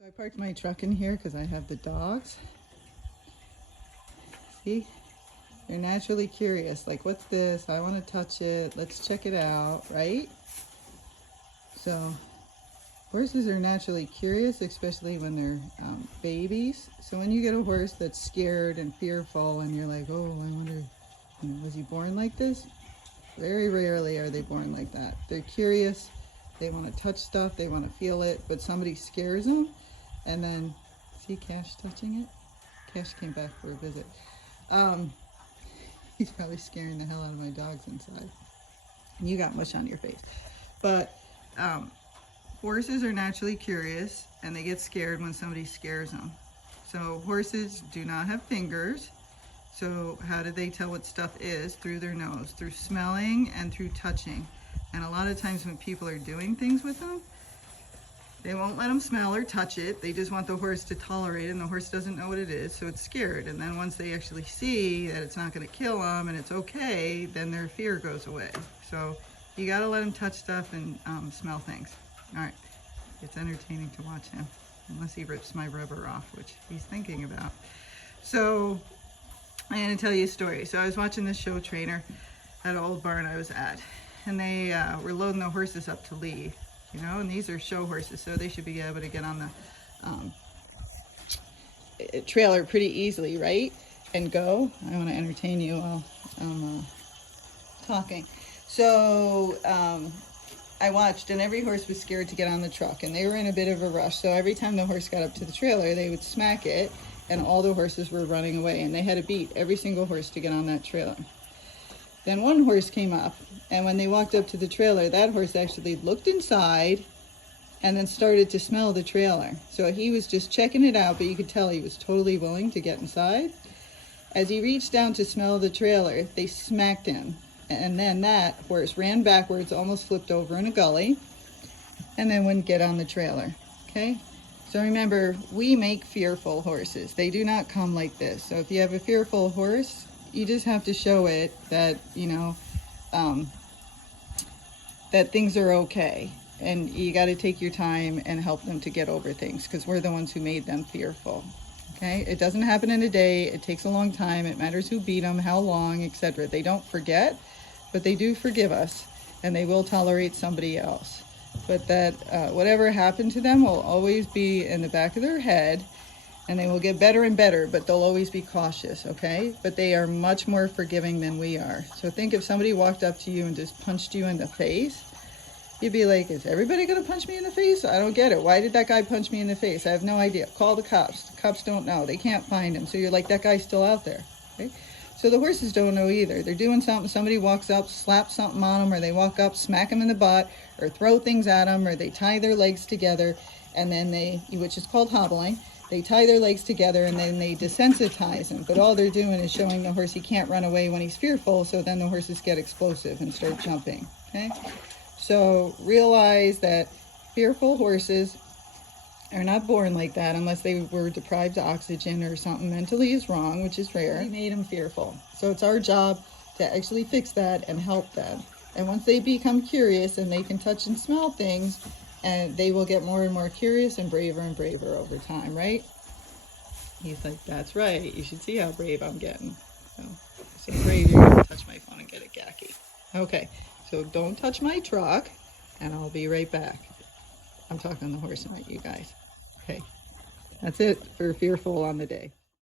So I parked my truck in here because I have the dogs. See? They're naturally curious. Like, what's this? I want to touch it. Let's check it out, right? So horses are naturally curious, especially when they're babies. So when you get a horse that's scared and fearful and you're like, oh, I wonder, was he born like this? Very rarely are they born like that. They're curious. They want to touch stuff. They want to feel it. But somebody scares them. And then, see Cash touching it? Cash came back for a visit. He's probably scaring the hell out of my dogs inside. You got mush on your face. But horses are naturally curious and they get scared when somebody scares them. So horses do not have fingers. So how do they tell what stuff is? Through their nose, through smelling and through touching. And a lot of times when people are doing things with them, they won't let them smell or touch it. They just want the horse to tolerate it, and the horse doesn't know what it is, so it's scared. And then once they actually see that it's not going to kill them and it's okay, then their fear goes away. So you got to let them touch stuff and smell things. All right, it's entertaining to watch him, unless he rips my rubber off, which he's thinking about. So I'm going to tell you a story. So I was watching this show trainer at an old barn I was at, and they were loading the horses up to leave. You know, and these are show horses, so they should be able to get on the trailer pretty easily, right? And go. I want to entertain you while I'm talking. So I watched, and every horse was scared to get on the truck, and they were in a bit of a rush. So every time the horse got up to the trailer, they would smack it, and all the horses were running away, and they had to beat every single horse to get on that trailer. Then one horse came up, and when they walked up to the trailer, that horse actually looked inside and then started to smell the trailer. So he was just checking it out, but you could tell he was totally willing to get inside. As he reached down to smell the trailer, they smacked him. And then that horse ran backwards, almost flipped over in a gully, and then wouldn't get on the trailer, okay? So remember, we make fearful horses. They do not come like this. So if you have a fearful horse, you just have to show it that, you know, that things are okay. And you got to take your time and help them to get over things, because we're the ones who made them fearful. Okay? It doesn't happen in a day. It takes a long time. It matters who beat them, how long, etc. They don't forget, but they do forgive us, and they will tolerate somebody else. But that whatever happened to them will always be in the back of their head, and they will get better and better, but they'll always be cautious, okay? But they are much more forgiving than we are. So think if somebody walked up to you and just punched you in the face, you'd be like, is everybody gonna punch me in the face? I don't get it. Why did that guy punch me in the face? I have no idea. Call the cops. The cops don't know. They can't find him. So you're like, that guy's still out there, okay? So the horses don't know either. They're doing something, somebody walks up, slaps something on them, or they walk up, smack them in the butt, or throw things at them, or they tie their legs together, and then they, which is called hobbling, they tie their legs together and then they desensitize him. But all they're doing is showing the horse he can't run away when he's fearful, so then the horses get explosive and start jumping, okay? So realize that fearful horses are not born like that unless they were deprived of oxygen or something mentally is wrong, which is rare. We made them fearful. So it's our job to actually fix that and help them. And once they become curious and they can touch and smell things, and they will get more and more curious and braver over time, right? He's like, that's right. You should see how brave I'm getting. So brave, you're going to touch my phone and get it gacky. Okay, so don't touch my truck, and I'll be right back. I'm talking on the horse, not you guys. Okay, that's it for Fearful on the Day.